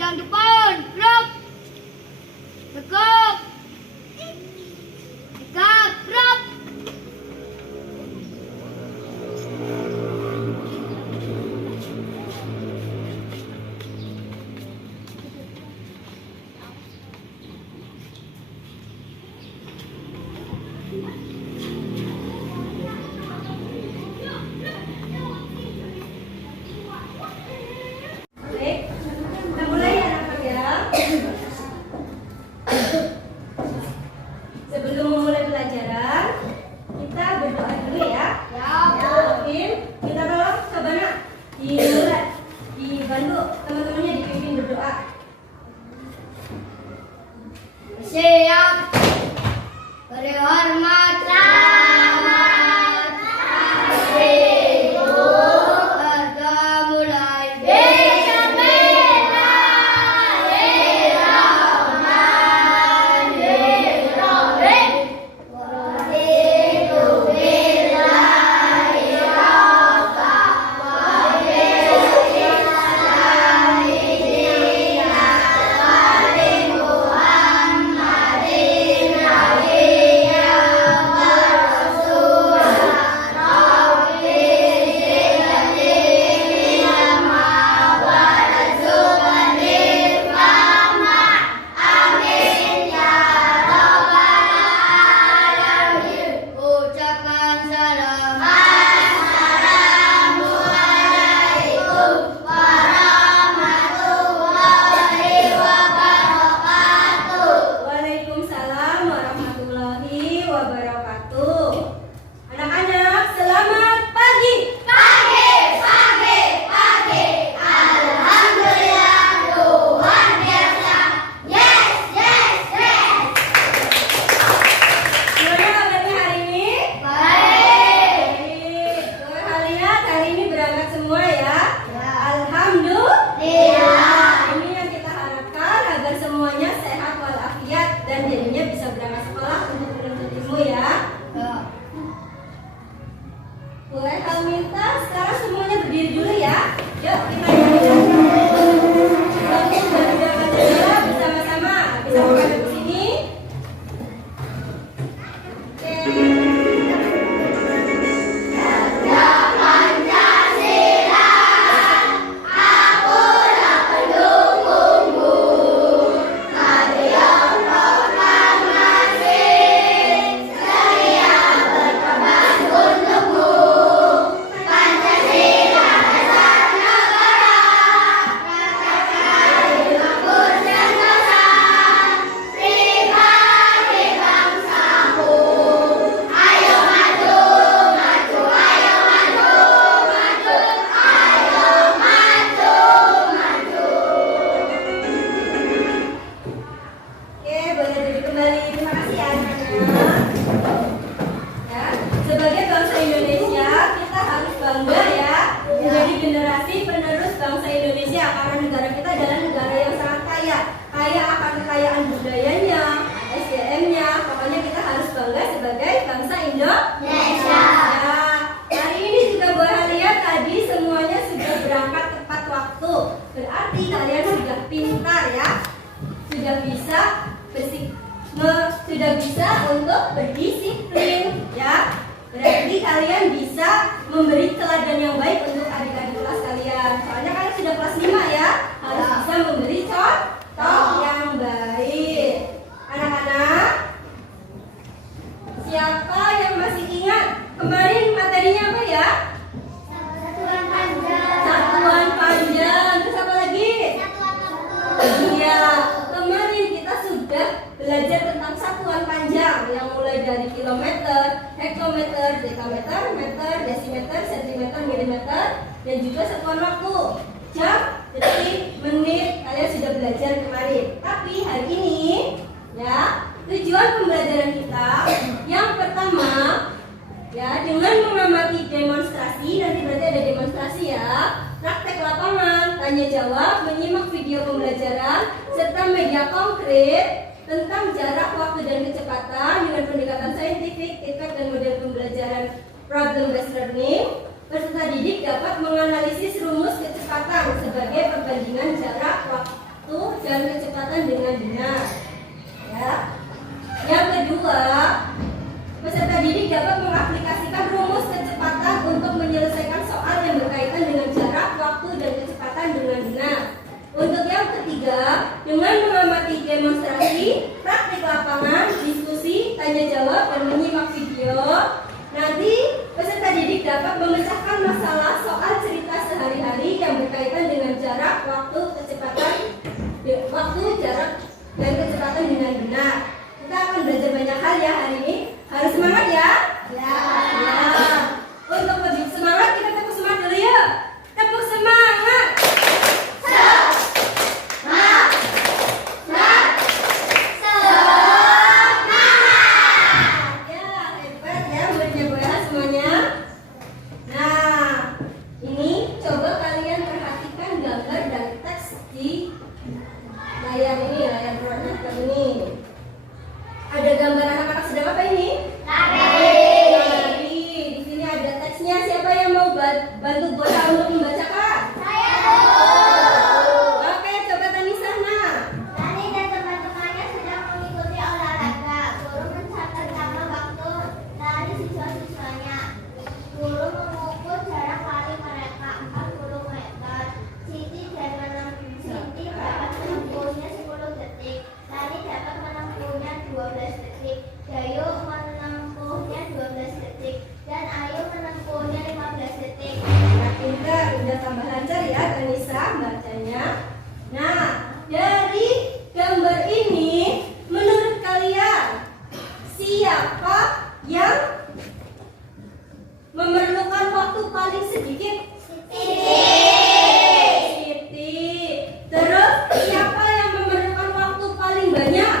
Bidang depan, gerak. Tegak. Tegak, gerak. Sebelum memulai pelajaran, kita berdoa dulu ya. Kita tolong coba nak dibantu teman-temannya dipimpin berdoa. Siap. Berhormat. Selamat hari Ibu. Kita mulai. Ucapkan salam. Assalamualaikum warahmatullahi wabarakatuh. Waalaikumsalam warahmatullahi wabarakatuh. Anak-anak, selamat pagi. Pagi. Alhamdulillah, Tuhan biasa. Yes. Gimana kabarnya hari ini? Baik. Baik. Kalian hari ini berangkat semua ya? Ya. Alhamdulillah. Ini yang kita harapkan agar semuanya sehat walafiat dan jadinya bisa berangkat sekolah untuk menuntut ilmu ya. Boleh kalau minta sekarang semuanya berdiri dulu ya. Yuk kita nyanyi. Bagus dan berangkat dulu bersama-sama. Bisa menghadap ke sini. Oke. Oke, boleh duduk kembali. Terima kasih ya anak-anak. Ya, sebagai bangsa Indonesia, kita harus bangga ya menjadi generasi penerus bangsa Indonesia karena negara kita adalah negara yang sangat kaya, kaya akan kekayaan budayanya, SDM-nya. Pokoknya kita harus bangga sebagai bangsa Indonesia. Ya, hari ini juga boleh lihat tadi semuanya sudah berangkat tepat waktu. Berarti kalian sudah pintar ya. Sudah bisa untuk berdisiplin ya. Berarti kalian bisa memberi teladan yang baik untuk adik-adik kelas kalian. Soalnya kalian sudah kelas 5 ya. Harus bisa memberi contoh yang baik. Anak-anak, siapa yang masih ingat kemarin materinya apa ya? Satuan panjang. Terus apa lagi? Iya, kemarin kita sudah belajar tentang satuan panjang yang mulai dari kilometer, hektometer, dekameter, meter, desimeter, sentimeter, milimeter, dan juga satuan waktu, jam, detik, menit. Kalian sudah belajar kemarin. Tapi hari ini, ya, tujuan pembelajaran kita yang pertama, ya, dengan mengamati demonstrasi. Nanti berarti ada demonstrasi ya. Praktek lapangan, tanya jawab, menyimak video pembelajaran, serta media konkret tentang jarak, waktu, dan kecepatan dengan pendekatan saintifik, efek, dan model pembelajaran problem based learning. Peserta didik dapat menganalisis rumus kecepatan sebagai perbandingan jarak, waktu, dan kecepatan dengan benar. Ya. Yang kedua, peserta didik dapat mengaplikasikan rumus kecepatan untuk menyelesaikan soal yang berkaitan dengan jarak, waktu, dan kecepatan dengan benar. Untuk yang ketiga, dengan mengamati demonstrasi, praktik lapangan, diskusi, tanya jawab, dan menyimak video, nanti peserta didik dapat memecahkan masalah soal cerita sehari-hari yang berkaitan dengan jarak, waktu, jarak, dan kecepatan dengan benar. Kita akan belajar banyak hal ya hari ini. Harus semangat ya. Ya. Untuk lebih semangat kita tepuk semangat dulu ya. Tepuk semangat. Ada gambar anak-anak sedang apa ini? Lari. Di sini ada teksnya. Siapa yang mau bantu Bota untuk membacakan? Saya. Oke, coba Tanisa. Lani dan teman-temannya sedang mengikuti olahraga. Guru mencatat nama waktu lari siswa-siswanya. Guru mengukur jarak lari mereka 40 meter. Siti dapat menempuhnya 10 detik. Lani dapat menempuhnya 12 detik. Dayu menempuhnya 12 detik. Dan Ayu menempuhnya 15 detik. Nah, pintar, udah tambah lancar ya Tanisa bacanya. Nah, dari gambar ini menurut kalian siapa yang memerlukan waktu paling sedikit? Siti. Terus siapa yang memerlukan waktu paling banyak?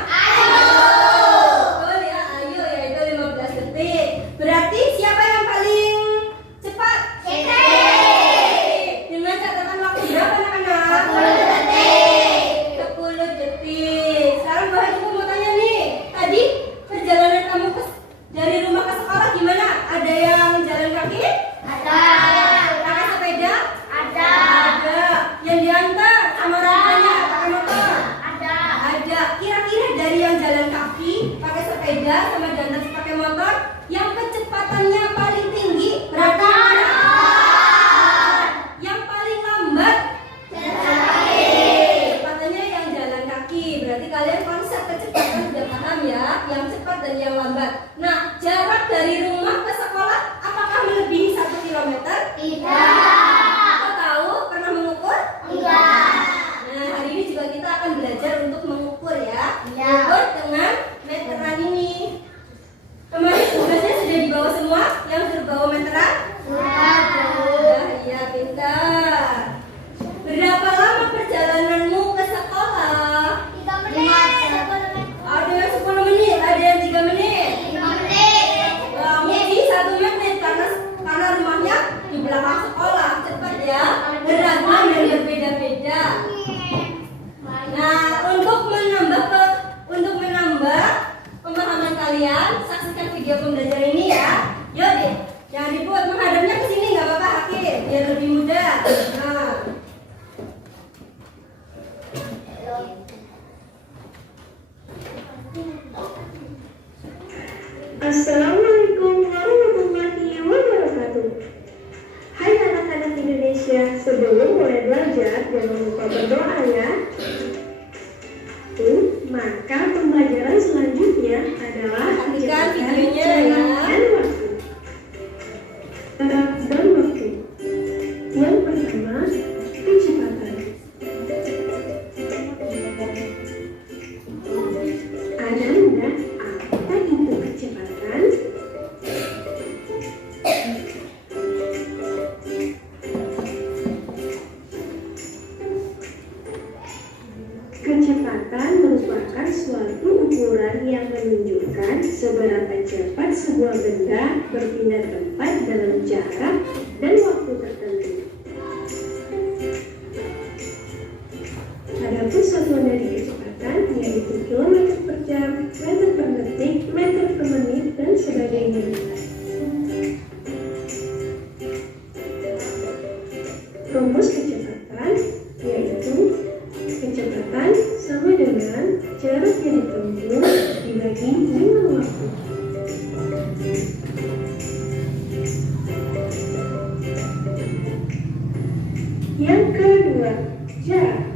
Betul ya, Ayu, yaitu 15 detik. Berarti siapa yang paling cepat? Siti. Dengan catatan waktu berapa anak-anak? 10 detik. 10 detik. Sekarang Bu Haji mau tanya nih. Tadi perjalanan kamu dari rumah ke sekolah gimana? Ada yang jalan kaki? Ada. Pakai sepeda? Ada. Ada. Yang diantar sama orang tuanya pakai motor? Ada. Ada. Kira-kira dari yang jalan kaki, pakai sepeda, sama diantar pakai motor, yang kecepatannya paling tinggi berarti mana? Yang paling lambat? Kecepatannya yang jalan kaki. Berarti kalian konsep kecepatan sudah paham ya, yang cepat dan yang lambat. Nah, jarak dari rumah ke sekolah apakah melebihi 1 kilometer? Tidak. Kau tahu? Pernah mengukur? Enggak. Nah, hari ini juga kita akan belajar untuk mengukur ya. Ya. Mengukur dengan meteran ini. Kemarin tugasnya sudah dibawa semua? Yang terbawa meteran? Sudah, iya pintar. Berapa lama perjalananmu ke sekolah? 3 menit. Ada yang 10 menit, ada yang 3 menit. 5 menit. Wah, mungkin 1 menit karena rumahnya di belakang sekolah. Cepat ya, beragam dan berbeda-beda. Nah, untuk menambah pemahaman kalian, saksikan video pembelajaran ini ya. Yuk deh, jangan dibuat menghadapnya ke sini nggak apa-apa Hakim, biar lebih mudah. Nah, Assalamualaikum warahmatullahi wabarakatuh. Hai anak-anak Indonesia, sebelum mulai belajar jangan lupa berdoa ya. Maka pembelajaran selanjutnya adalah perhatikan kecepatan videonya jarak ya. dan waktu. Jarak dan waktu. Yang pertama, kecepatan. Ada enggak apa itu kecepatan? Kecepatan merupakan suatu ukuran yang menunjukkan seberapa cepat sebuah benda berpindah tempat dalam jarak dan waktu tertentu. Adapun satuan dari kecepatan yaitu kilometer per jam, meter per detik, meter per menit, dan sebagainya. Rumus kecepatan yaitu kecepatan Yang kedua, jarak.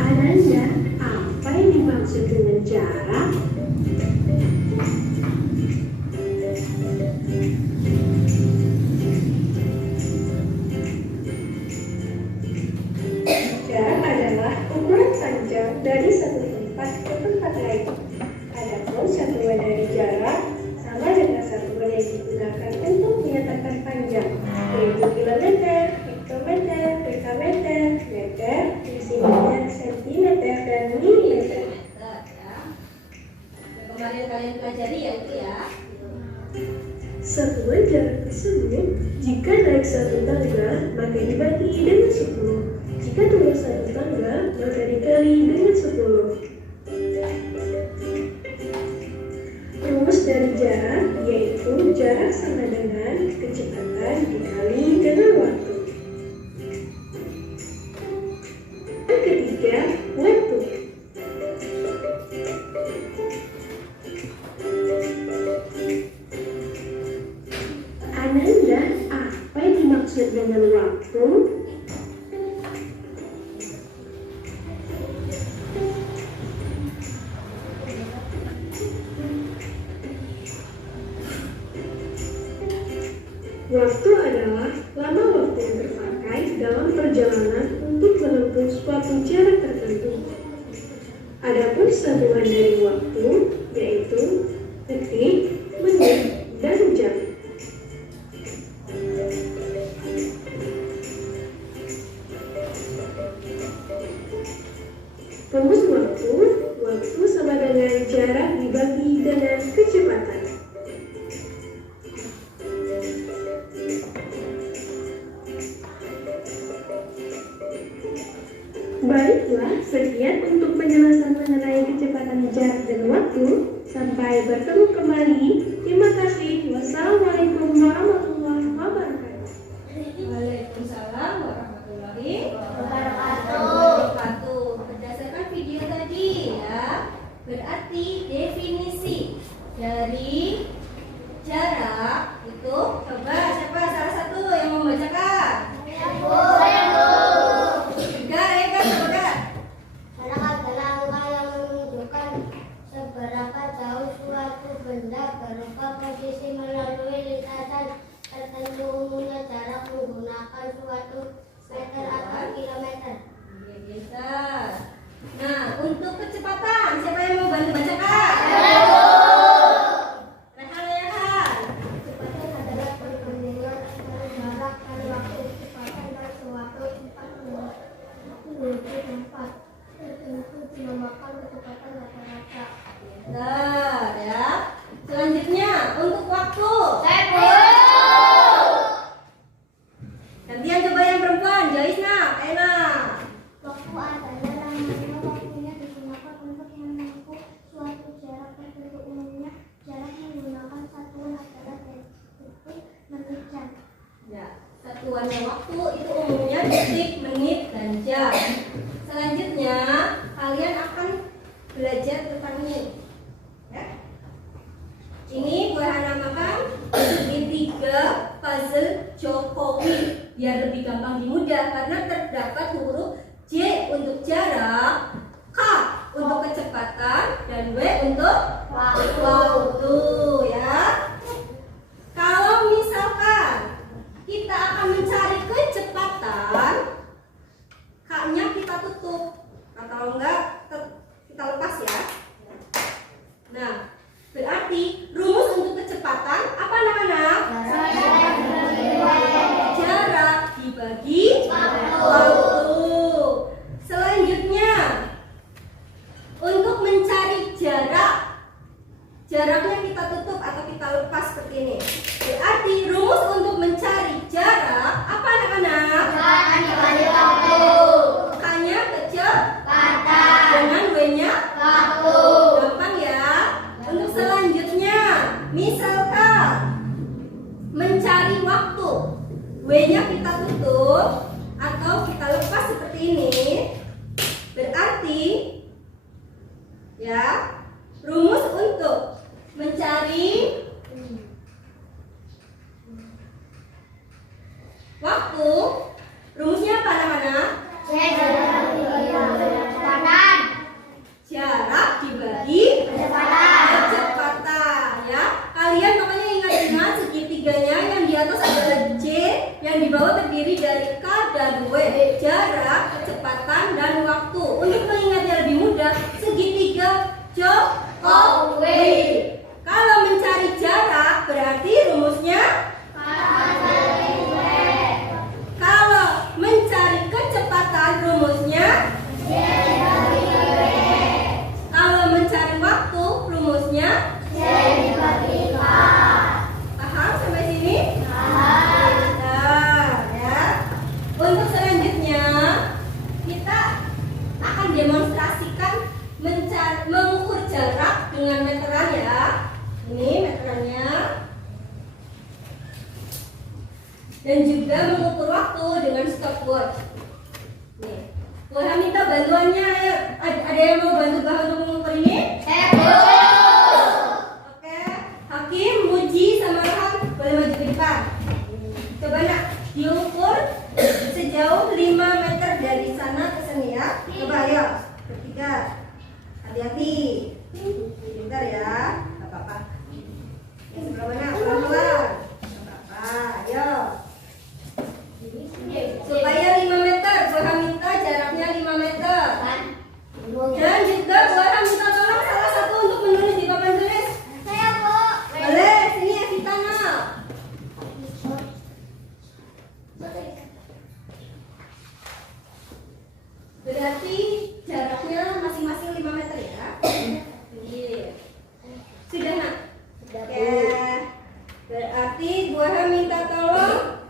Ananda, apa yang dimaksud dengan jarak? Jarak adalah ukuran panjang dari satu tempat ke tempat lain. Adapun satuan dari jarak sama dengan satuan yang digunakan untuk menyatakan panjang, yaitu kilometer, hektometer, dekameter, meter, desimeter, sentimeter, dan milimeter. Ya. Yang kemarin kalian pelajari ya itu ya. Satuan jarak tersebut jika naik satu tangga maka dibagi dengan 10. Jika turun satu tangga maka dikali dengan 10. Rumus dari jarak yaitu jarak sama dengan kecepatan dikali dengan waktu. Yang ketiga, waktu. Ananda, apa yang dimaksud dengan waktu? Waktu adalah lama waktu yang terpakai dalam perjalanan untuk menempuh suatu jarak tertentu. Adapun satuan dari waktu yaitu detik, menit, dan jam. Rumus waktu sama dengan jarak dibagi dengan kecepatan. Baiklah, sekian untuk penjelasan mengenai kecepatan jarak dan waktu. Sampai bertemu kembali. Terima kasih. Wassalamualaikum warahmatullahi wabarakatuh. Waalaikumsalam warahmatullahi Wabarakatuh. Berdasarkan video tadi ya, berarti definisi dari jarak itu, coba siapa salah satu yang membacakan? Jarak adalah angka yang menunjukkan seberapa jauh suatu benda berupa posisi melalui lintasan tertentu, umumnya jarak menggunakan suatu meter atau kilometer. Bisa. Nah, untuk kecepatan, siapa yang mau bantu bacakan? Rehan. Kecepatan adalah perbandingan antara jarak dan waktu. Kecepatan dan suatu tempat menuju tempat tertentu dinamakan kecepatan rata-rata. Bentar ya. Selanjutnya untuk waktu. Gantian coba yang perempuan, Joisna, enak. Waktu adalah lamanya waktunya digunakan untuk menempuh suatu jarak tertentu, umumnya jarak menggunakan satuan adalah detik, menit, jam. Ya, satuannya waktu itu umumnya detik, menit, dan jam. Selanjutnya kalian akan belajar tentang ini. Ya. Ini gue namakan segitiga puzzle Jokowi biar lebih gampang dimudah karena terdapat huruf J untuk jarak, K untuk kecepatan, dan W untuk waktu ya. Kalau misalkan kita akan mencari kecepatan, K-nya kita tutup, atau enggak kita lepas ya. Nah, berarti rumus untuk kecepatan apa anak-anak? Jarak dibagi waktu. Selanjutnya, untuk mencari jaraknya kita tutup atau kita lepas seperti ini. Berarti rumus untuk mencari jarak apa anak-anak? K-nya kecepatan dengan W-nya waktu. Gampang ya. Untuk selanjutnya, misalkan mencari waktu, W-nya kita tutup atau kita lepas seperti ini. Berarti ya, rumus untuk mencari waktu, rumusnya apa anak-anak? Jarak dibagi kecepatan, ya. Kalian makanya ingat-ingat segitiganya yang di atas adalah J, yang di bawah terdiri dari K dan W. Jarak, kecepatan, dan waktu. Untuk mengingatnya lebih mudah, segitiga Jokowi. Kalau mencari jarak berarti rumusnya. Kalau mencari kecepatan rumusnya. Kalau mencari waktu rumusnya. Paham sampai sini? Nah, ya. Untuk selanjutnya kita akan demonstrasikan mengukur jarak dengan meteran, ya. Ini meterannya. Dan juga mengukur waktu dengan stopwatch. Nih, boleh minta bantuannya, ayo. Ada yang mau bantu Bah untuk mengukur ini? Oke, Hakim, Muji, sama Rehan boleh maju ke depan. Coba nak diukur sejauh 5 meter dari sana ke sini, ya. Coba ayo, bertiga. Hati-hati. Bentar ya, gak apa-apa. Sebelah mana? Pelan-pelan. Gak apa-apa, ayo. Supaya 5 meter, boleh minta jaraknya 5 meter. Dan juga boleh minta tolong salah satu untuk menulis di papan tulis. Boleh, sini ya kita nak. Berarti jaraknya masing-masing 5 meter, ya. Iya. Sudah nak? Oke. Berarti boleh minta tolong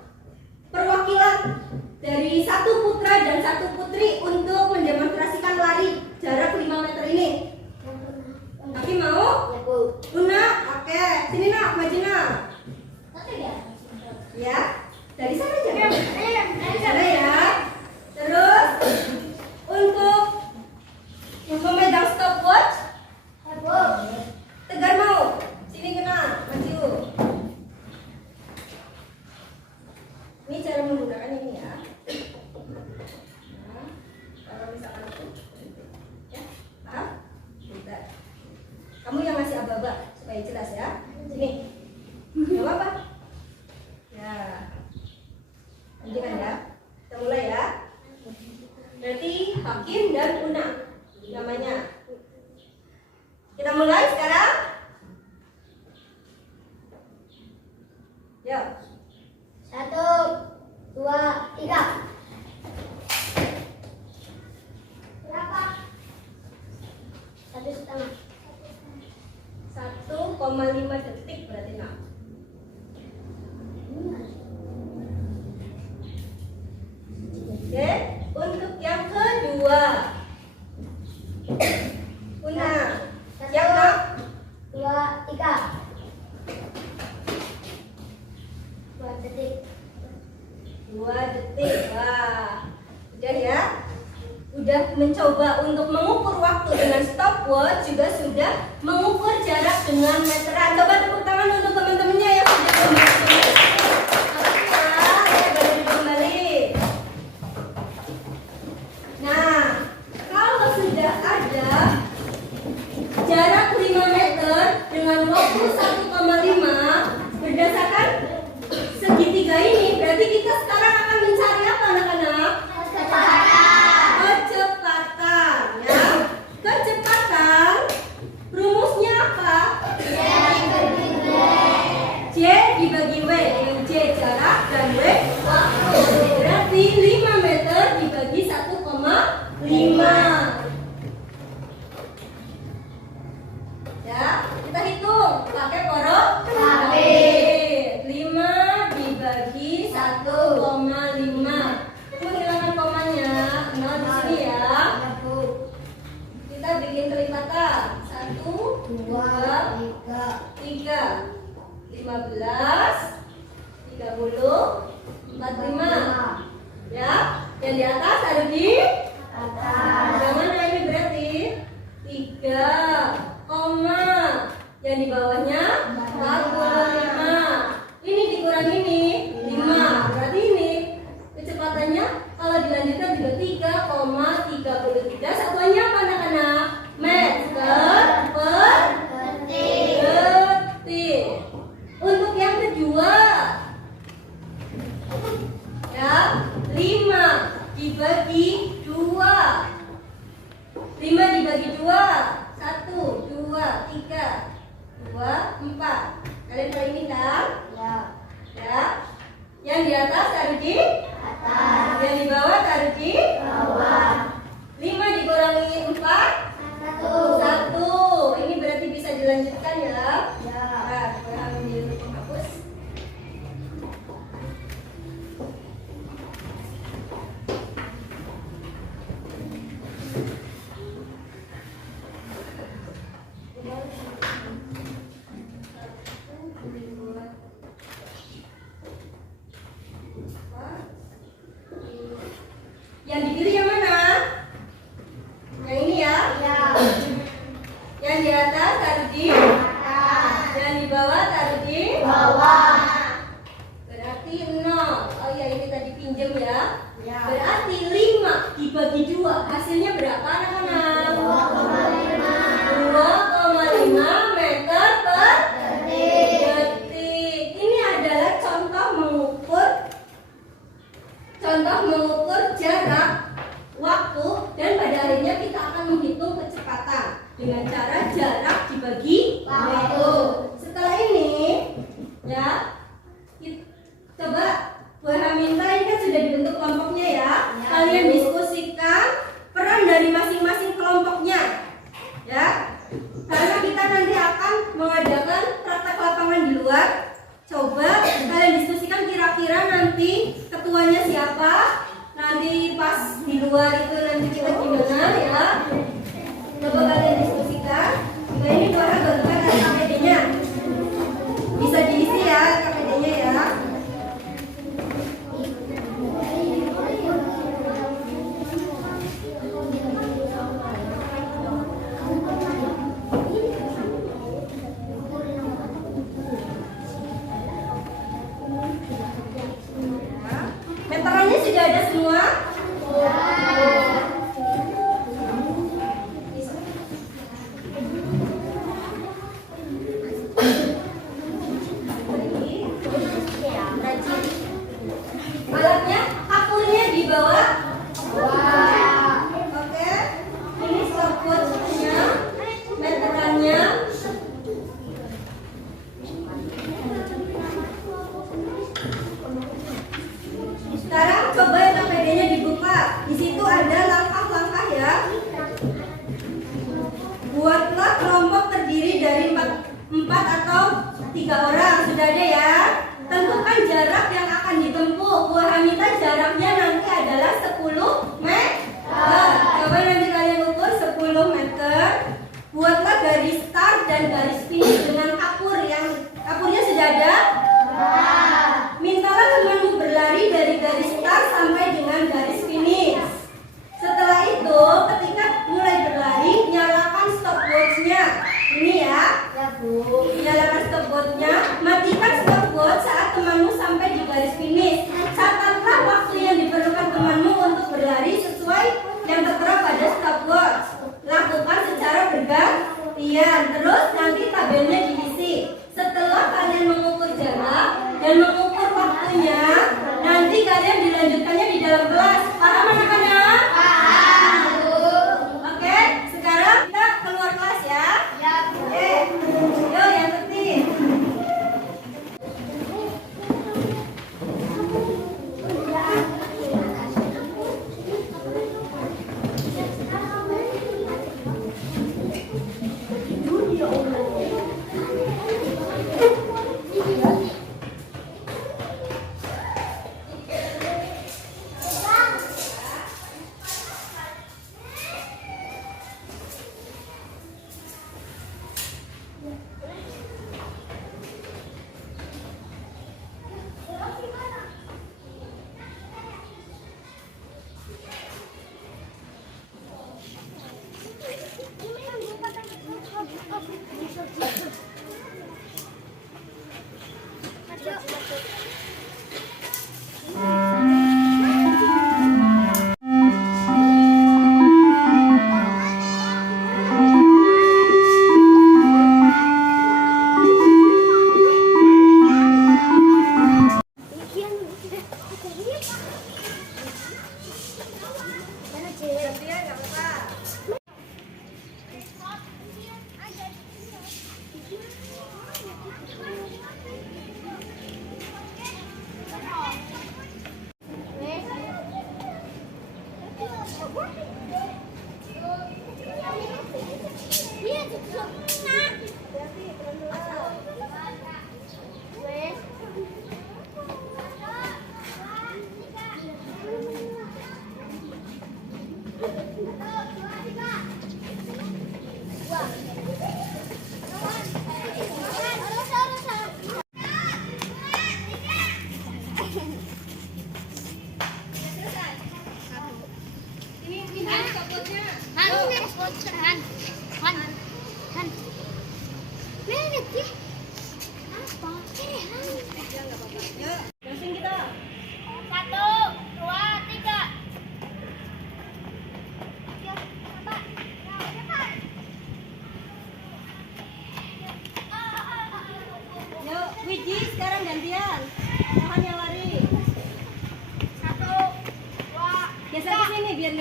perwakilan dari satu putra dan satu putri untuk mendemonstrasikan lari jarak 5 meter ini. Tapi mau? Luna? Oke, sini nak, maju nak. Ya, dari sana aja. Dari sana ya. Terus untuk memegang stopwatch, Tegar mau? Sini kena, maju. Ini cara menggunakan ini, ya. Nah, kalau misalkan itu, ya, paham? Bentar. Kamu yang masih aba-aba supaya jelas, ya. Sini. Gak apa-apa. Ya. Lanjutkan, ya. Kita mulai, ya. Berarti Hakim dan Una namanya. Kita mulai sekarang. Yuk. 1, 2, 3. Berapa? 1,5. 1,5 detik berarti nak. Oke, untuk yang kedua, Una, siap nak? 2, 3. 2 detik. 2 detik. Wah, udah ya. Udah mencoba untuk mengukur waktu dengan stopwatch, juga sudah mengukur jarak dengan meteran. Coba tepuk tangan untuk teman-temannya yang sudah membantu. Ya, boleh kembali. Nah, kalau sudah ada jarak 5 meter dengan waktu 1,5 berdasarkan segitiga ini, berarti kita sekarang akan mencari apa anak-anak? Kecepatan, ya. Kecepatan rumusnya apa? J dibagi W, yang J jarak dan W waktu. Berarti 5 meter dibagi 1,5. Ya, kita hitung pakai porok kabit. 5 dibagi 1,5. Menghilangkan komanya, nah di sini ya. Kita bikin kelipatan. 1, 2, 3, 15, 30, 45. Ya, yang di atas ada di atas. Yang di atas taruh di atas. yang di bawah taruh di Bawah. 5 dikurangi 4 Satu. 1. Ini berarti bisa dilanjutkan ya. Ya. Nah, kita ambil penghapus. Yang dipilih yang mana? Yang ini ya. Ya. Yang di atas taruh di Atas. yang di bawah taruh di Bawah. berarti 0. Oh ya, ini tadi pinjam ya. Ya. Berarti 5 dibagi 2 hasilnya berapa anak-anak? 2,5 meter per detik. Ini adalah contoh mengukur jarak, waktu, dan pada akhirnya kita akan menghitung kecepatan dengan cara jarak dibagi waktu. Setelah ini, ya, coba Bu Haminta, ini kan sudah dibentuk kelompoknya ya. Kalian diskusikan peran dari masing-masing kelompoknya, ya. Karena kita nanti akan mengadakan praktek lapangan di luar. Coba kalian diskusikan kira-kira nanti ketuanya siapa. Nanti pas di luar itu nanti kita gimana ya. Coba kalian diskusikan. Nah, ini gua agak bukan ada KPD-nya. Bisa diisi ya KPD-nya ya. Meterannya sudah ada semua? Alatnya, akurnya di bawah. Oke. Ini stopwatch-nya, meterannya. Sekarang coba KPD-nya dibuka. Di situ ada langkah-langkah ya. Buatlah kelompok terdiri dari 4 atau 3 orang. Sudah ada ya. Tentukan jarak yang akan ditempuh. Bu Haminta, jaraknya nanti adalah 10 meter. Coba nanti kalian ukur 10 meter. Buatlah garis start dan garis finish dengan kapur. Kapurnya sudah ada? Mintalah temanmu berlari dari garis start sampai dengan garis finish. Setelah itu, ketika mulai berlari, nyalakan stopwatch-nya. Ini ya. Nyalakan stopwatch-nya. Matikan stopwatch saat temanmu sampai di garis finish. Catatlah waktu yang diperlukan temanmu untuk berlari sesuai yang tertera pada stopwatch. Lakukan secara bergantian. Terus nanti tabelnya diisi. Setelah kalian mengukur jarak dan mengukur waktunya, nanti kalian dilanjutkannya di dalam kelas. Paham anak-anak? Oke, sekarang kita keluar kelas ya. Oke, yuk yang tertib.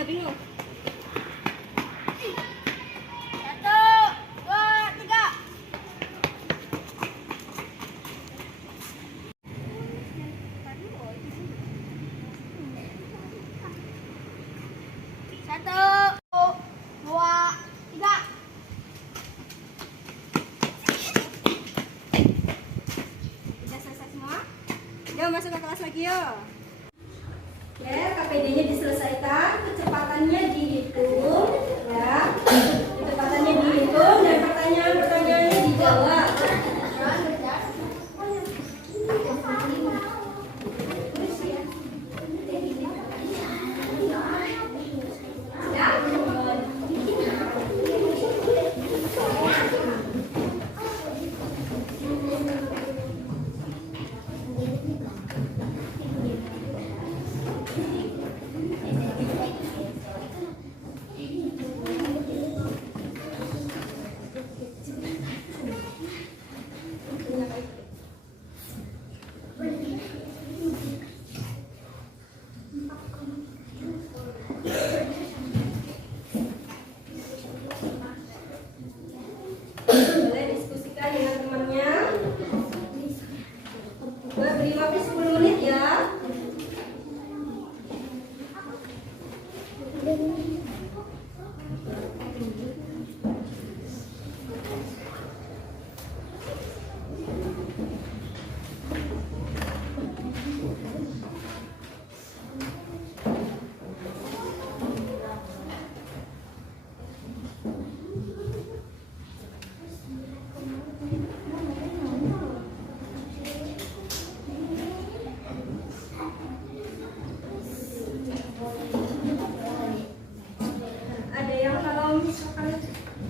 bingung. 1, 2, 3. Satu, dua, tiga. Udah selesai semua? Yuk masuk ke kelas lagi yuk. Oke, KPD-nya diselesaikan, kecepatannya dihitung, ya. Kecepatannya dihitung dan pertanyaan-pertanyaannya dijawab. Boleh diskusikan dengan temannya. Beri waktu 10 menit ya.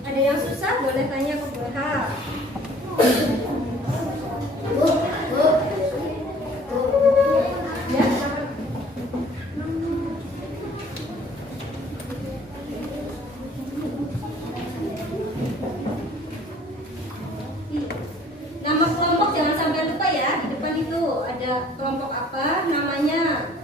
Ada yang susah boleh tanya ke Bu Eka. Ya, silakan. Nama kelompok jangan sampai lupa ya. Di depan itu ada kelompok apa namanya.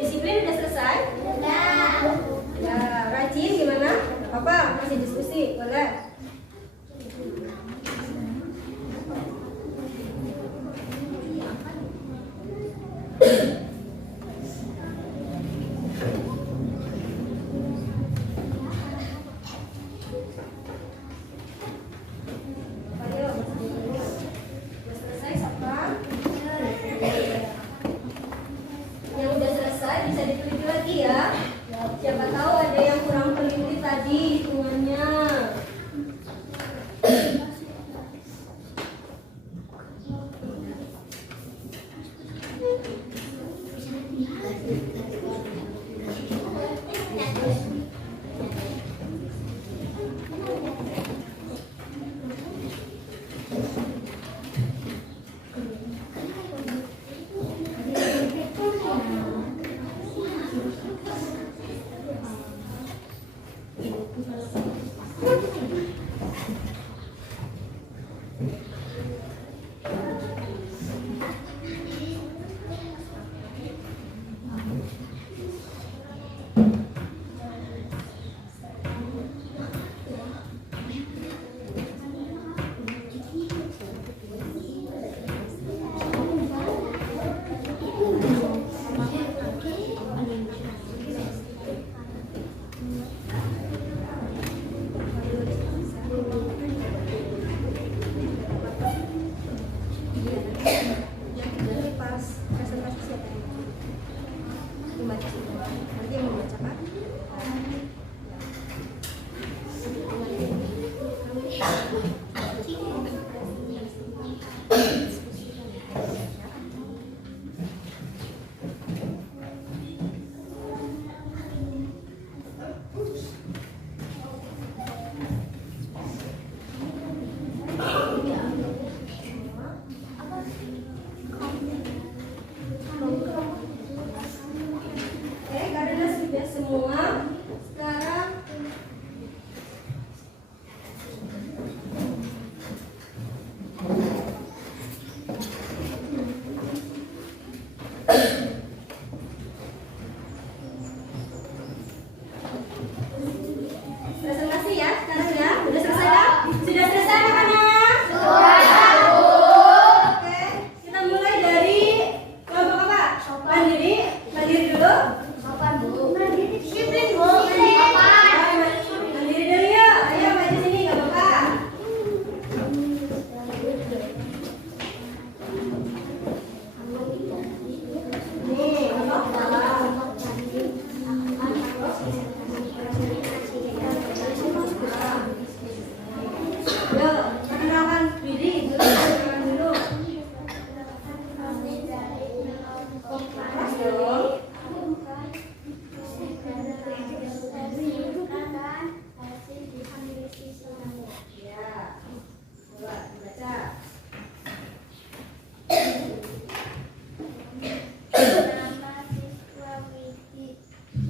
Disiplin udah selesai? Ya, rajin gimana? Apa? Masih diskusi? Boleh. Ayo, udah selesai siapa? Yang udah selesai bisa diteliti lagi ya. Siapa tahu ada yang kurang teliti tadi hitungannya.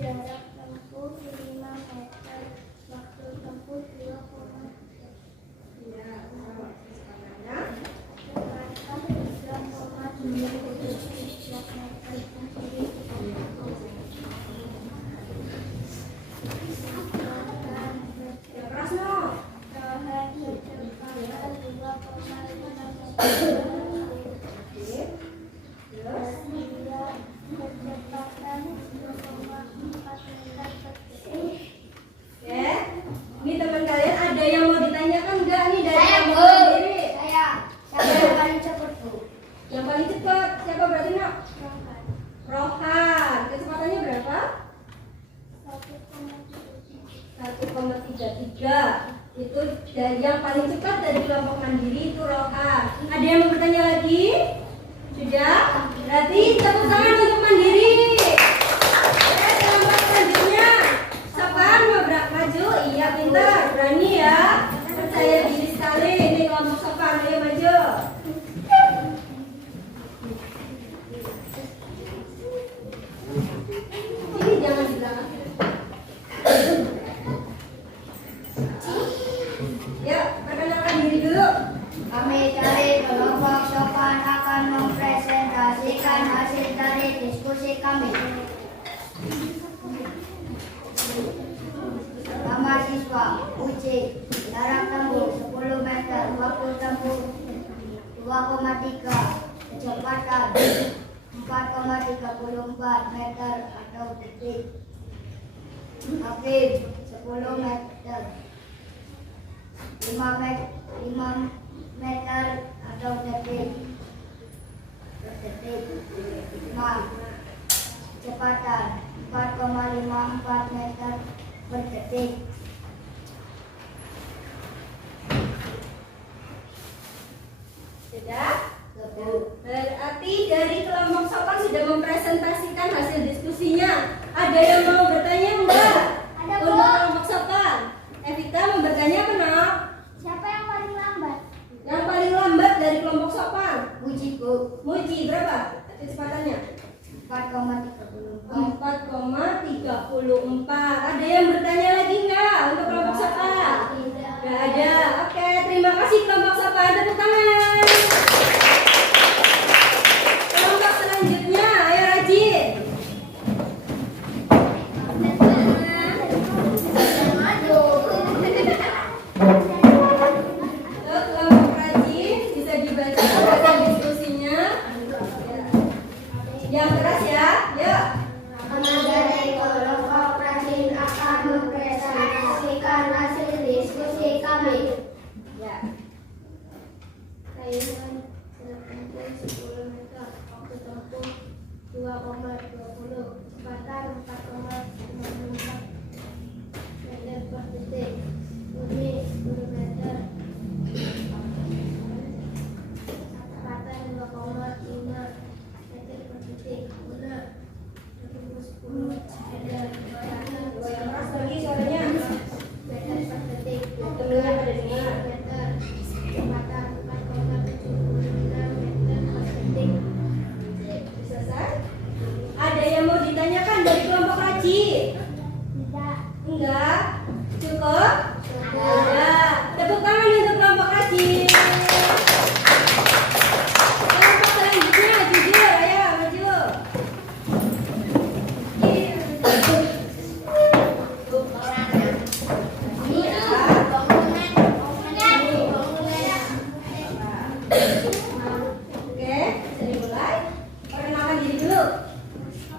Jarak tempuh 5 meter. Waktu tempuh 2,3. Ya, sama kecepatannya. Kecepatan 3,9 meter. Ya, keras no. Rohet kecepatan 2,5 meter. Oke. Terus, Dia kecepatan 2,4 meter per detik. oke. Ini teman kalian ada yang mau ditanyakan enggak nih dari Saya, kamu Bu. sendiri? Saya yang paling cepat, Bu. Yang paling cepat siapa berarti nak? Rohet Rohan. Kecepatannya berapa? 1,3. 1,33. Itu dari yang paling cepat dari kelompok mandiri itu Rohan. Ada yang mau bertanya lagi? Sudah? Berarti tepuk tangan untuk mandiri. Oke, kelompok selanjutnya. Sopaan mau maju? Iya, pintar, berani ya. Percaya diri sekali. Ini kelompok Sopaan, ayo maju. Ini jangan di belakang. Ya, perkenalkan diri dulu. Kami dari kelompok Sopaan akan mempresentasikan hasil dari diskusi kami. Nama siswa uji jarak tempuh 10 meter, waktu tempuh 2,3, kecepatan 4,34 meter atau detik. Hakim 10 meter, 5 meter atau detik. Kecepatan 4,54 meter per detik. Sudah? Berarti dari kelompok Sopaan sudah mempresentasikan hasil diskusinya. Ada yang mau bertanya enggak? Ada, Bu. Untuk kelompok Sopaan. Evita mau bertanya apa nak? Siapa yang paling lambat? Yang paling lambat dari kelompok Sopaan. Uji, Bu. Muji berapa kecepatannya? 4,34. 4,34. Ada yang bertanya lagi enggak untuk kelompok Sopaan? Enggak ada. Oke, terima kasih kelompok Sopaan. Tepuk tangan. Kelompok selanjutnya, ayo rajin. Untuk kelompok rajin bisa dibaca hasil diskusinya. Yang keras ya, yuk. Kami dari kelompok rajin akan mempresentasikan hasil diskusi kami. Ya. Kayuhan jarak tempuh 10 meter, waktu tempuh 2,20, kecepatan 4,94 meter per detik. Uji 10 meter, kecepatan 2,5 meter per detik. Guna tempuh 10 meter, kecepatan Yang keras lagi suaranya. meter per detik. Temennya pada dengar. Meter, kecepatan 4,79 meter per detik. Selesai? Ada yang mau ditanyakan dari kelompok rajin? Tidak. Enggak? Cukup? Ada. Tepuk tangan untuk kelompok rajin. Kelompok selanjutnya, jujur, ayo maju. Oke, bisa dimulai. Perkenalkan diri dulu.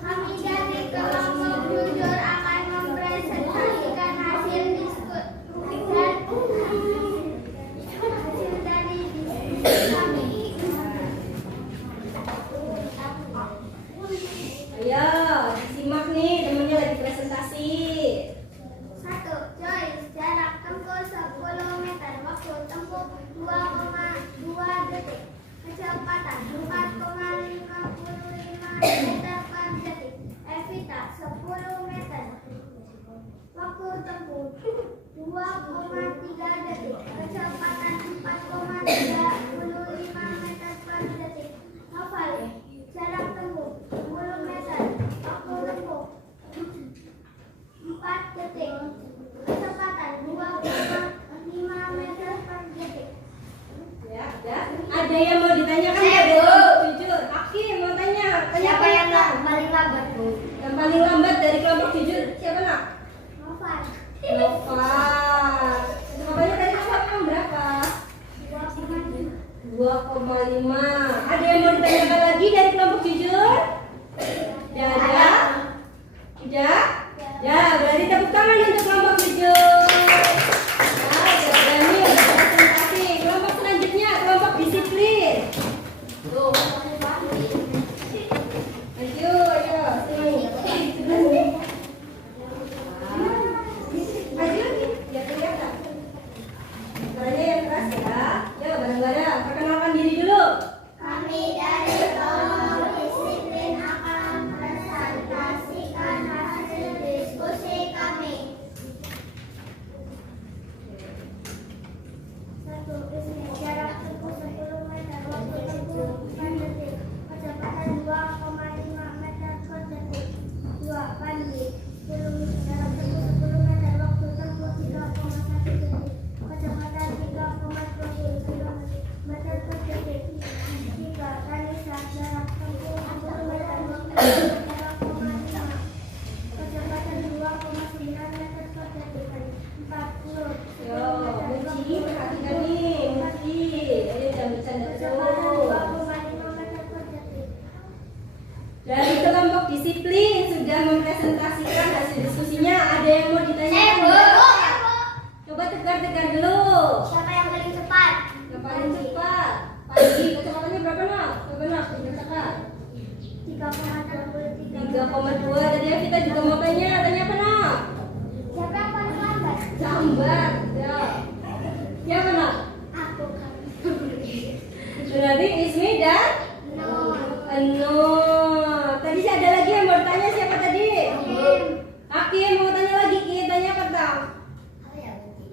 Kami dari kelompok jujur akan mempresentasikan hasil diskusi dari diskusi kami. Ayo, simak nih temennya lagi presentasi. 1. Joyce, jarak tempuh 10 meter, waktu tempuh 2,2 detik, kecepatan 4,55 meter per detik. Evita, 10 meter, waktu tempuh 2,3 detik, kecepatan 4,35 meter per detik. Noval, jarak tempuh 10 meter, waktu tempuh Ya, berarti tepuk tangan untuk kelompok 7. Nah, sudah berani untuk presentasi. Kelompok selanjutnya, kelompok disiplin. Tuh. Thank you, ayo. Sini. Maju lagi, biar kelihatan. Suaranya yang keras ya. Yuk, bareng-bareng. Perkenalkan diri dulu. Kami dari kelompok disiplin akan presentasikan hasil diskusi kami. 1. Ismi jarak tempuh 10 meter, waktu tempuh 4 detik, kecepatan 2,5 meter per detik. 2. Pandi 10 jarak tempuh 10 meter, waktu tempuh 3,1 detik, kecepatan 3,20 km per detik. 3. Tanisa jarak tempuh 10 meter, waktu tempuh 3,5, kecepatan 2,9 meter per detik. 4. Nur Yo, Muci, perhatikan nih, Muci. Ayo jangan bercanda kecepatan terus. 2,5 meter per detik. Dari kelompok disiplin sudah mempresentasikan hasil diskusinya. Ada yang mau ditanyakan? Coba tegar-tegar dulu. Siapa yang paling cepat? Yang paling cepat. Pagi, kecepatannya berapa nak? Coba nak, dinyatakan. 3,23. 3,2. Tadi kita juga mau tanya apa nak? Siapa yang paling lambat? Lambat. Ya. Siapa nak? Aku kan. Berarti Ismi dan Nur. Nur. Tadi sih ada lagi yang mau tanya, siapa tadi? Hakim. Hakim mau tanya lagi, Ki. Tanya apa tau? Apa ya berarti?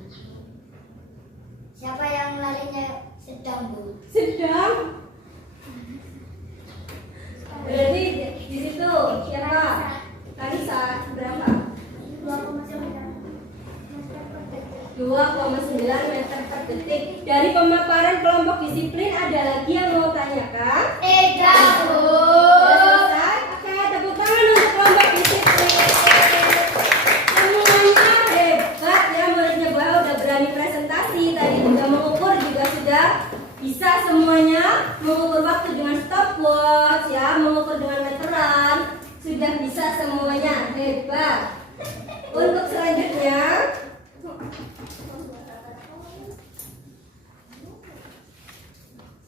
Siapa yang larinya sedang, Bu? Sedang. Berarti di situ siapa? Tanisa berapa? 2,9 meter per detik. Dari pemaparan kelompok disiplin ada lagi yang mau tanyakan? Tidak, Bu. Sudah selesai? Oke, tepuk tangan untuk kelompok disiplin. Semuanya hebat ya, muridnya Bah udah berani presentasi. Tadi juga mengukur juga sudah bisa semuanya. Mengukur waktu dengan stopwatch ya, mengukur dengan meteran. Sudah bisa semuanya, hebat. Untuk selanjutnya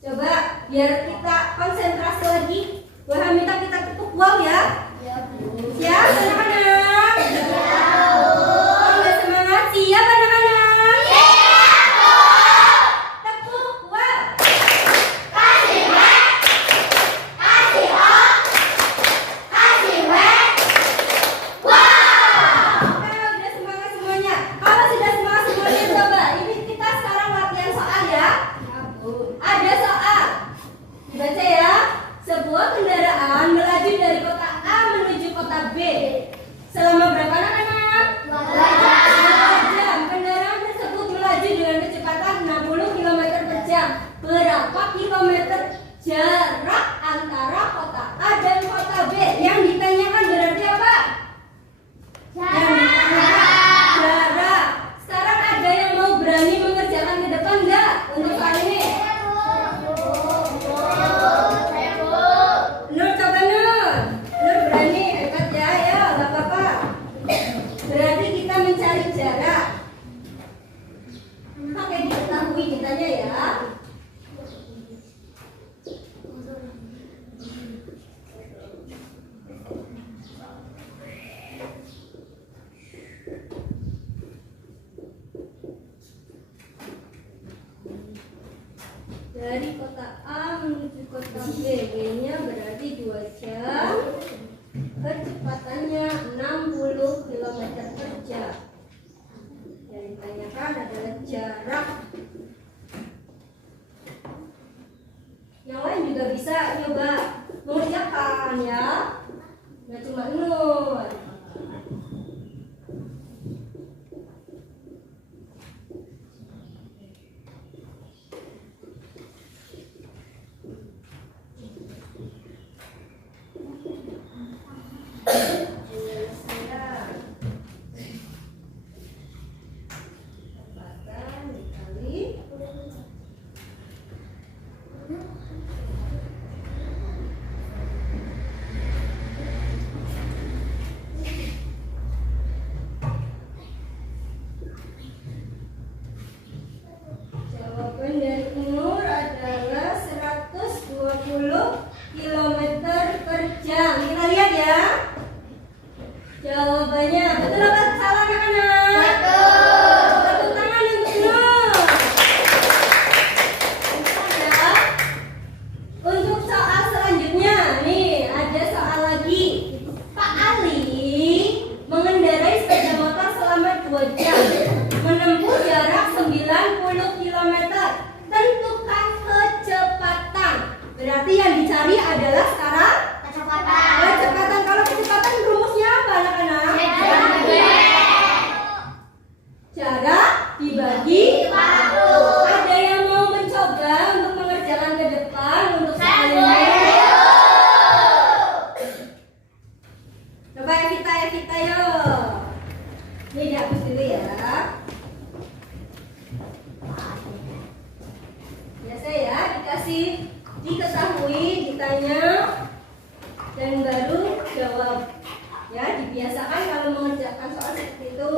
coba biar kita konsentrasi lagi. Wah, minta kita tepuk wow ya. Siap anak-anak? Kalau semangat, siap anak-anak? Tepuk wow. Oke, udah semangat semuanya. Kalau sudah semangat semuanya, coba ini kita sekarang latihan soal ya. Ada soal. Dibaca ya. Sebuah kendaraan melaju dari kota A menuju kota B. Selama berapa anak-anak? 2 jam. Kendaraan tersebut melaju dengan kecepatan 60 km per jam. Berapa kilometer jarak antara kota A dan kota B? Yang ditanyakan berarti apa? Yang ditanyakan jarak. Sekarang ada yang mau berani mengerjakan ke depan enggak untuk soal ini? Nur, coba Nur. Nur berani, hebat ya, ya, nggak apa-apa. Berarti kita mencari jarak. Pakai diketahui ditanya ya. Dari kota A menuju kota B, B-nya berarti 2 jam. Kecepatannya 60 km per jam. Yang ditanyakan adalah jarak. Yang lain juga bisa nyoba mengerjakan ya. Nggak cuma Nur. Ini dihapus dulu ya. Biasa ya, diketahui, ditanya, dan baru jawab. Ya, dibiasakan kalau mengerjakan soal seperti itu.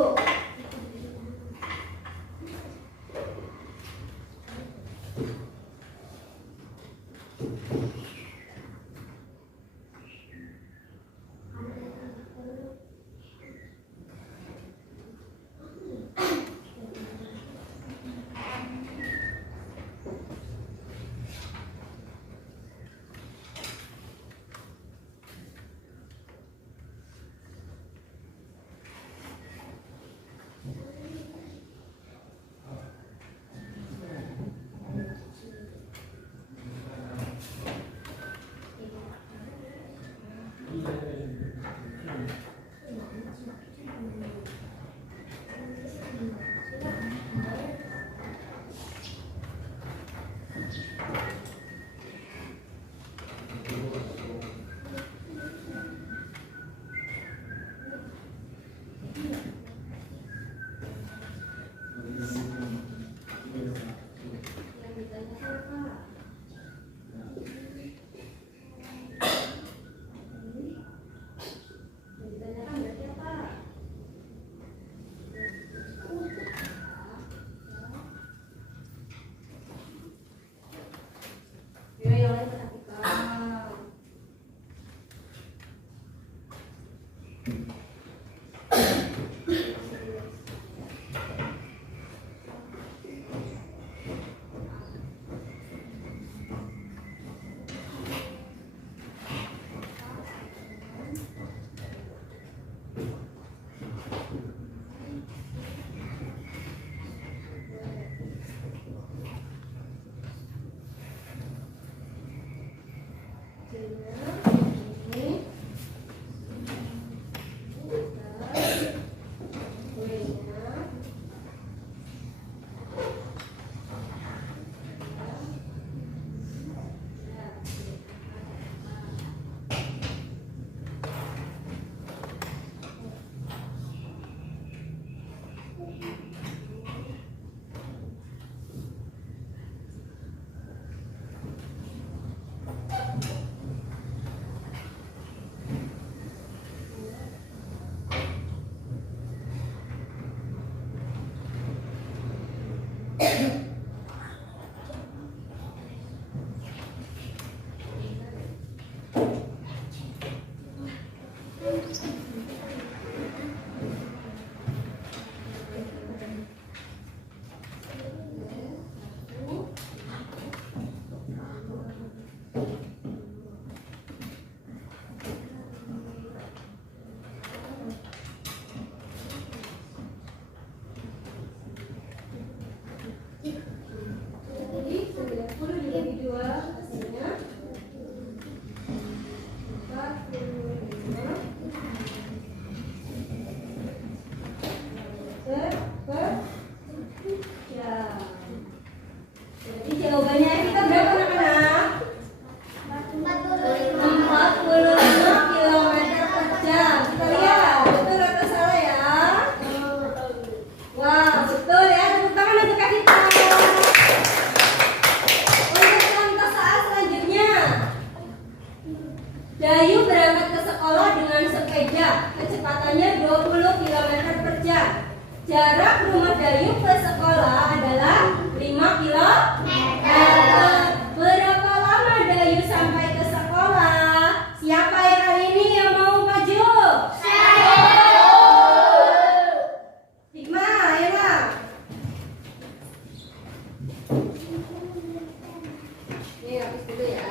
Dayu berangkat ke sekolah dengan sepeda, kecepatannya 20 km per jam. Jarak rumah Dayu ke sekolah adalah 5 km. Berapa lama Dayu sampai ke sekolah? Siapa yang kali ini yang mau maju? Saya. Hikmah, ayolah. Ini habis dulu ya.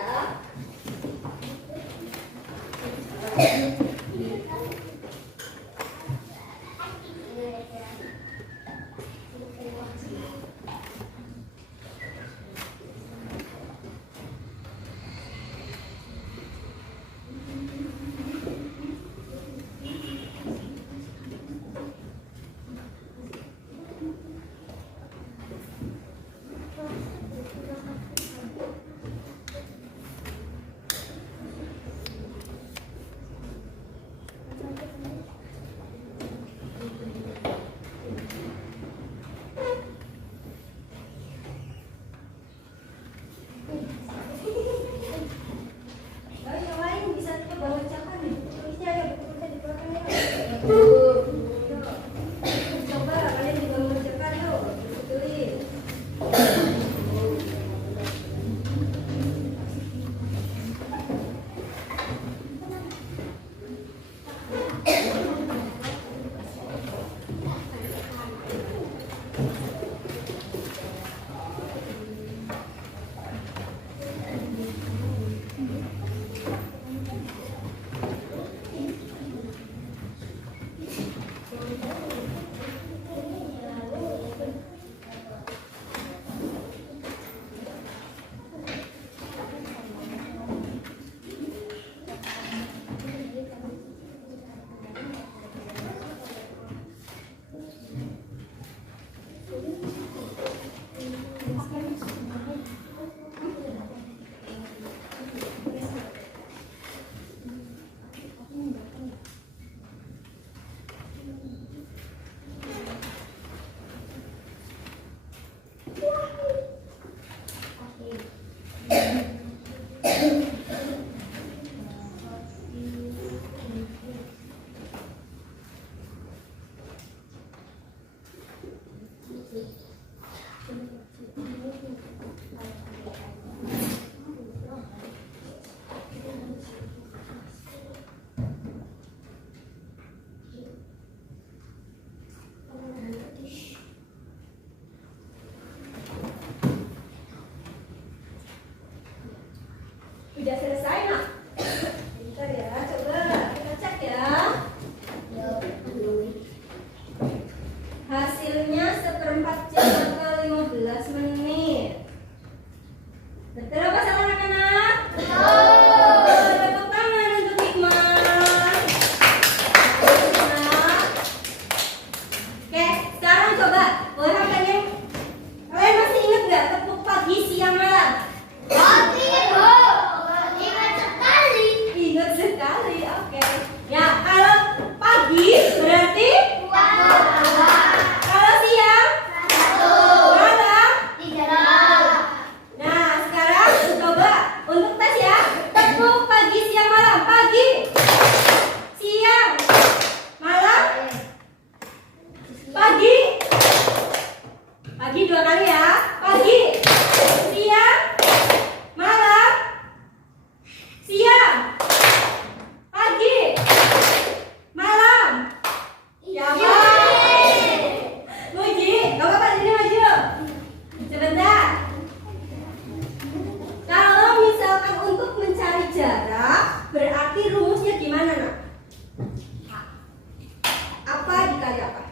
dikali apa?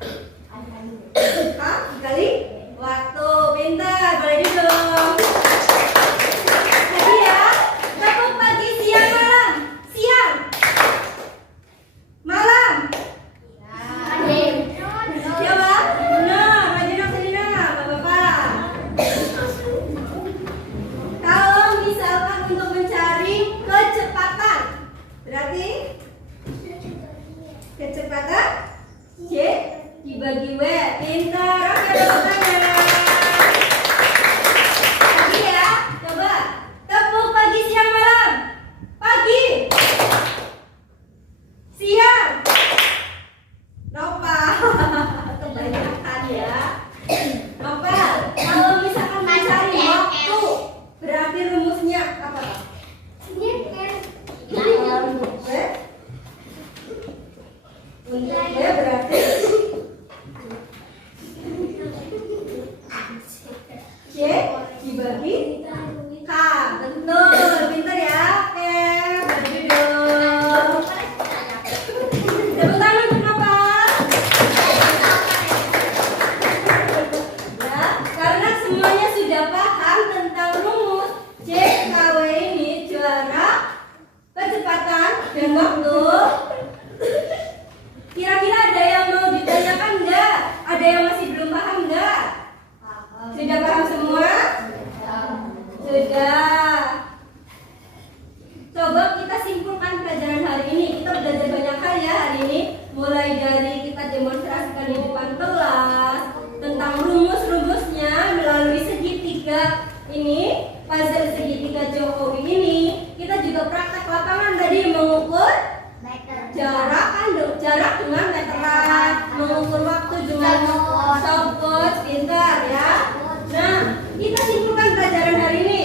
Hah? Dikali waktu. Pintar, boleh duduk. Tadi ya, tepuk pagi, siang, malam. Siang, malam. Coba, benar, rajin Selina, Bapak-bapak. Kalau misalkan untuk mencari kecepatan, berarti kecepatan C dibagi W. Pintar, oke tepuk pagi ya, coba tepuk pagi, siang, malam. Pagi, siang, Nopal. Kebanyakan ya. Nopal, kalau misalkan mencari waktu, berarti rumusnya apa? Untuk W berarti C dibagi K. Betul, pintar ya. Oke, boleh duduk. Tepuk tangan untuk Nopal. Ya, karena semuanya sudah paham tentang rumus C, K, W ini, jarak, kecepatan, dan waktu. Kira-kira ada yang mau ditanyakan enggak? Ada yang masih belum paham enggak? Sudah paham semua? Sudah. Coba kita simpulkan pelajaran hari ini. Kita belajar banyak hal ya hari ini. Mulai dari kita demonstrasikan di depan kelas tentang rumus-rumusnya melalui segitiga ini, puzzle segitiga Jokowi ini. Kita juga praktek lapangan tadi mengukur jarak dengan meteran, mengukur waktu dengan stopwatch. Pintar ya. Nah, kita simpulkan pelajaran hari ini.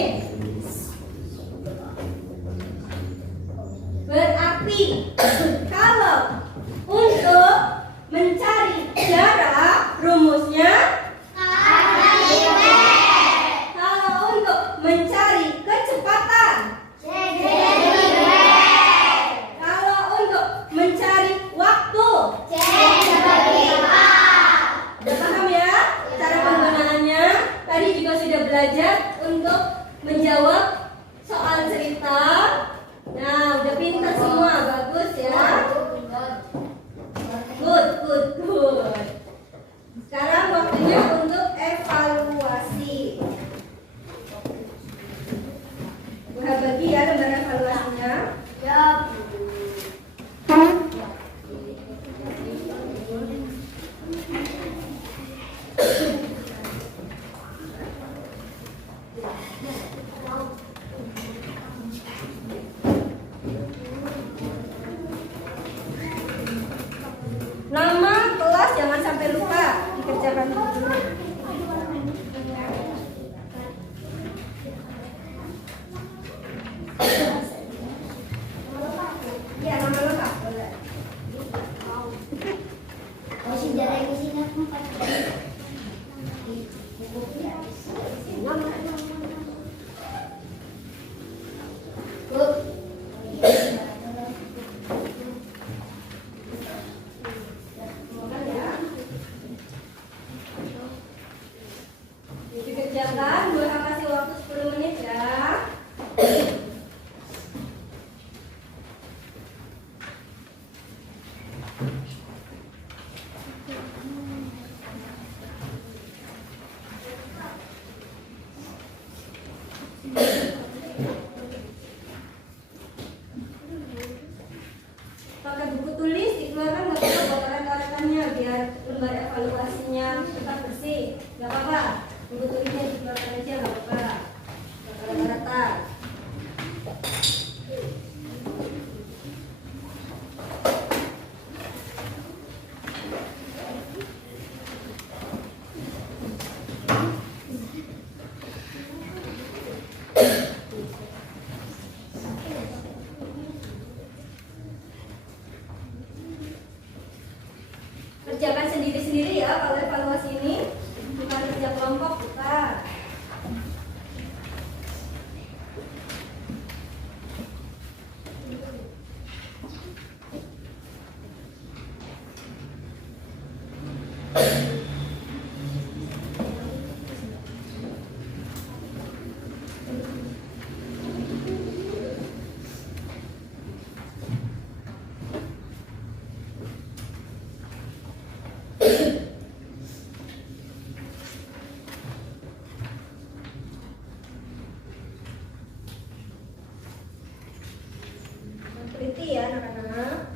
Berarti kalau untuk mencari jarak rumusnya, kalau untuk mencari kecepatan, kalau untuk mencari waktu, udah paham ya cara penggunaannya? Tadi juga sudah belajar untuk menjawab soal cerita. Nah, udah pintar semua, bagus ya. Good. Sekarang waktunya untuk evaluasi. Gue bagi ya lembar evaluasinya. Nama kelas jangan sampai lupa dikerjakan dulu. Ya, nama lengkap boleh. Dikerjakan, gue akan kasih waktu 10 menit ya. Pakai buku tulis dikeluarkan nggak apa-apa buat rekan-rekannya biar lembar evaluasinya tetap bersih. Nggak apa-apa, buku tulisnya dikeluarkan aja nggak apa-apa. Rata-rata. Kerjakan sendiri-sendiri ya kalau evaluasi ini, bukan kerja kelompok, bukan. Teliti ya anak-anak.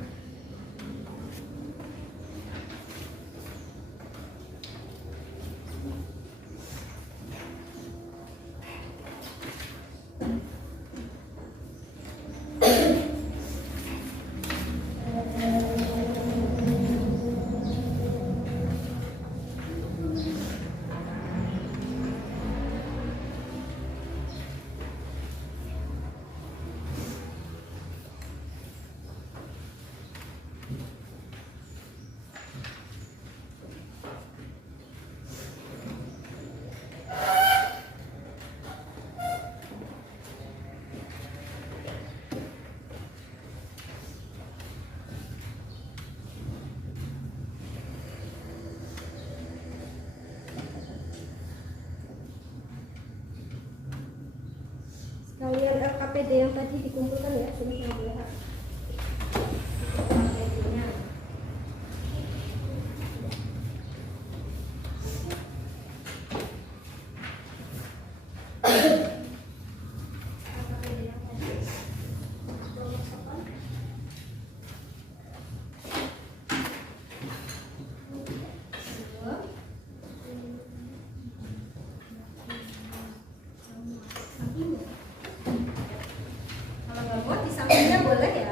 Sekalian LKPD yang tadi dikumpulkan ya, sini saya lihat. LKPD-nya. LKPD yang tadi. Kalau nggak mau di sampingnya boleh ya.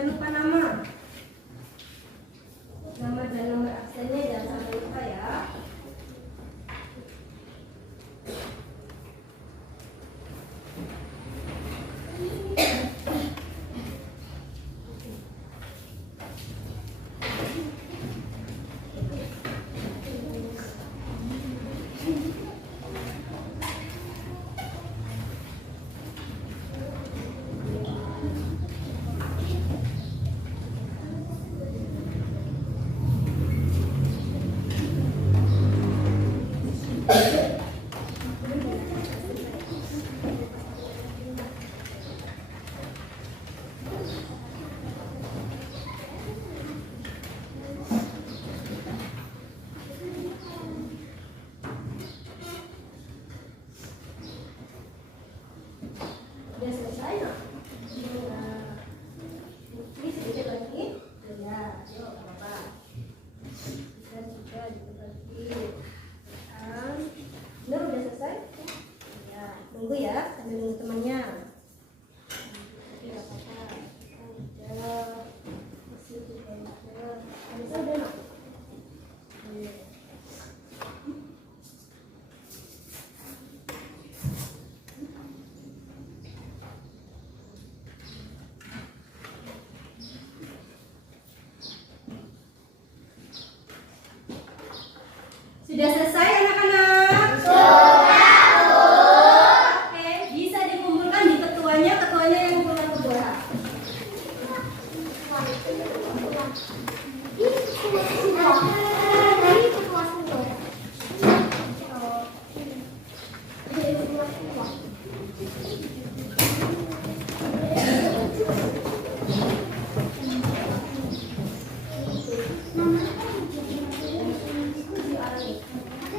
sampai lupa nama. Nama dan nomor absennya jangan sampai lupa ya. Udah selesai nak? Ini sedikit lagi. Ya, yuk apa-apa. Bisa juga dikit lagi. Benar udah selesai? Ya, tunggu ya sambil nunggu temannya. Tidak apa-apa. Udah. Masih juga udah. Bisa udah nak? Sudah selesai anak-anak? Sudah, Bu. Oke, bisa dikumpulkan di ketuanya yang ngumpulkan ke bola.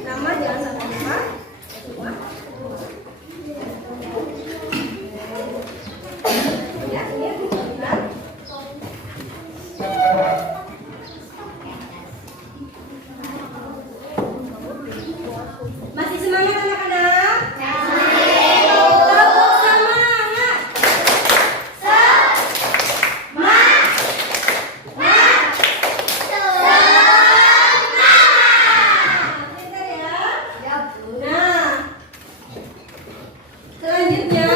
Nama jangan sampai lupa. Ya, ini bukan. Masih semangat anak-anak? Tepuk semangat. Pintar ya? Nah, selanjutnya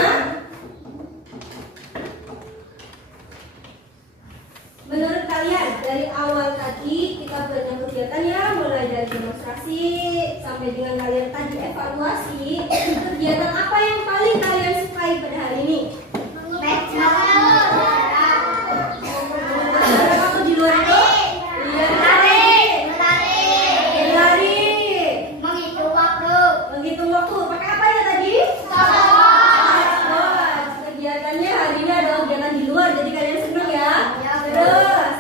menurut kalian dari awal tadi kita banyak kegiatan ya, mulai dari demonstrasi sampai dengan kalian tadi evaluasi. Kegiatan apa yang paling kalian sukai pada hari ini? Ada kamu di luar itu? Iya, berlari. Menghitung waktu. Pakai apa ya tadi? Stopwatch. Kegiatannya hari ini adalah kegiatan di luar, jadi kalian senang ya? Terus,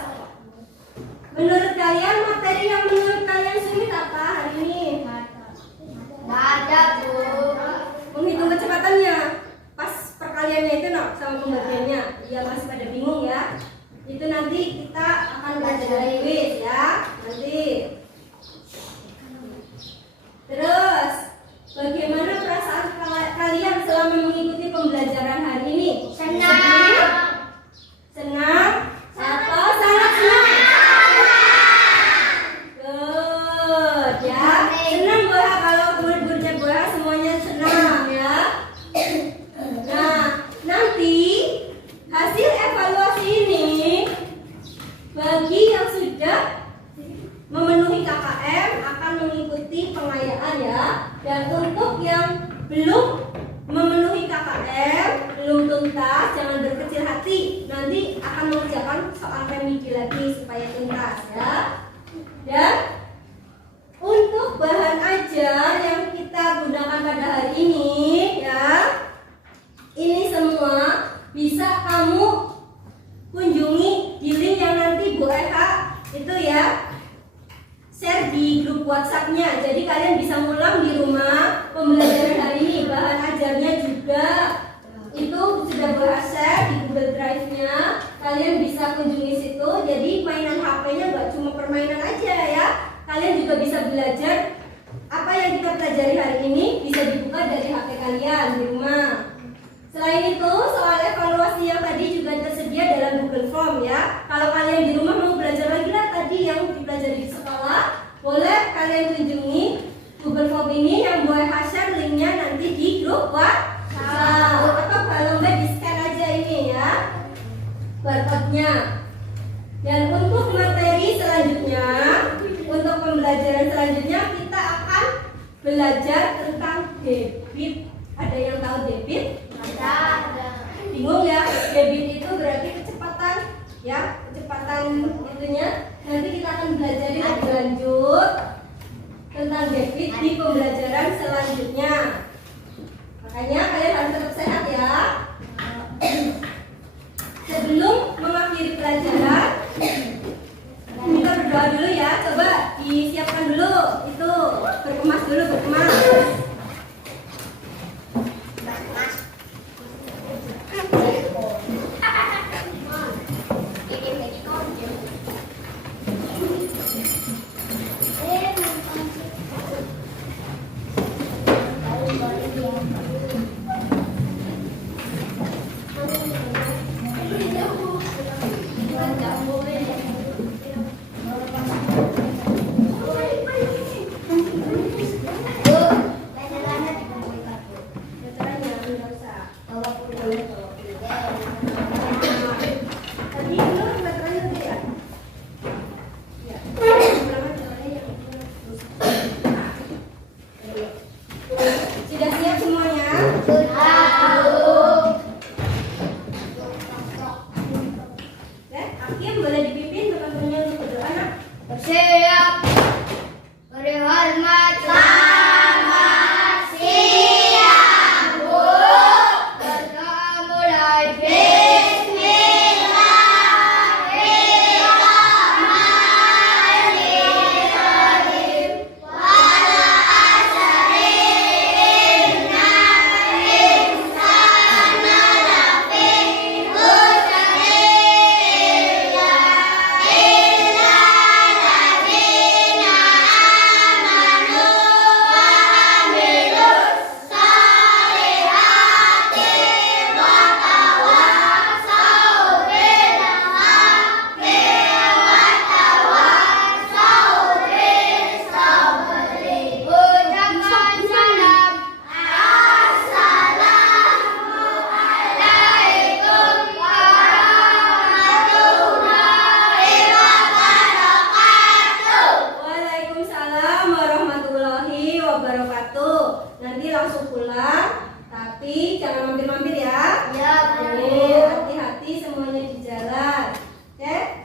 menurut kalian materi yang menurut kalian sulit apa hari ini? Menghitung kecepatannya. Pas perkaliannya itu no, sama pembagiannya. Ya masih pada bingung ya. Itu nanti kita akan belajar dari quiz ya. Nanti. Terus, bagaimana perasaan kalian selama mengikuti pembelajaran hari ini? Senang? Atau sangat senang? Good ya. Senang Boha kalau murid-muridnya Boha semuanya senang ya. Nah, nanti hasil evaluasi ini bagi yang sudah memenuhi KKM akan mengikuti pengayaan ya. Dan untuk yang belum memenuhi KKM, belum tuntas, jangan berkecil hati. Nanti akan mengerjakan soal remedi lagi supaya tuntas ya. Dan untuk bahan ajar yang kita gunakan pada hari ini ya, ini semua bisa kamu kunjungi di link yang nanti Bu Eka itu ya share di grup WhatsApp-nya. Jadi kalian bisa ngulang di rumah pembelajaran hari ini. Bahan ajarnya juga itu sudah Bu Eka share di Google Drive-nya. Kalian bisa kunjungi situ. Jadi mainan HP-nya nggak cuma permainan aja ya. Kalian juga bisa belajar apa yang kita pelajari hari ini bisa dibuka dari HP kalian di rumah. Selain itu, soal evaluasi informasi yang tadi juga tersedia dalam Google Form ya. Kalau kalian di rumah mau belajar lagi lah tadi yang dipelajari di sekolah, boleh kalian kunjungi Google Form ini yang boleh share linknya nanti di grup WhatsApp atau kalau nggak di scan aja ini ya barcode-nya. Dan untuk materi selanjutnya, untuk pembelajaran selanjutnya kita akan belajar tentang debit. Ada yang tahu debit? Ada. Bingung ya? Debit itu berarti kecepatan ya, kecepatan itunya. Nanti kita akan belajar lebih lanjut tentang debit di pembelajaran selanjutnya. Makanya kalian harus tetap sehat ya. Sebelum mengakhiri pelajaran, kita berdoa dulu ya. Coba disiapkan dulu itu berkemas dulu, berkemas. Sudah siap semuanya? Hakim boleh dipimpin teman-temannya untuk berdoa nak? Siap. Berhormat. Selamat siang, Bu. Berdoa mulai. Bismillahirrahmanirrahim. Wala asrin insana lafi khusrin illa ladina amanu wa amilus salihati wa tawassaw bil haqqi wa tawassaw bis sabri. Ucapan salam. Assalamualaikum warahmatullahi wabarakatuh. Waalaikumsalam warahmatullahi wabarakatuh. Nanti langsung pulang, tapi jangan mampir-mampir ya. Ya, Bu. Hati-hati semuanya di jalan. Oke?